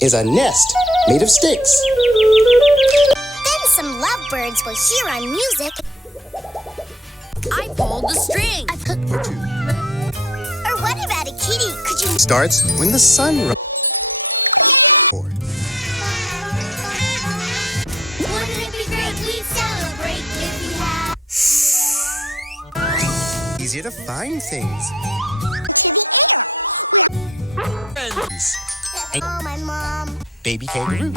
is a nest made of sticks. Then some lovebirds will hear our music. I pulled the string. I hooked the tube. Or what about a kitty? Could you... Starts when the sun rises. Wouldn't it be great? We'd celebrate if we had... Easier to find things. Oh, my mom. Baby kangaroos.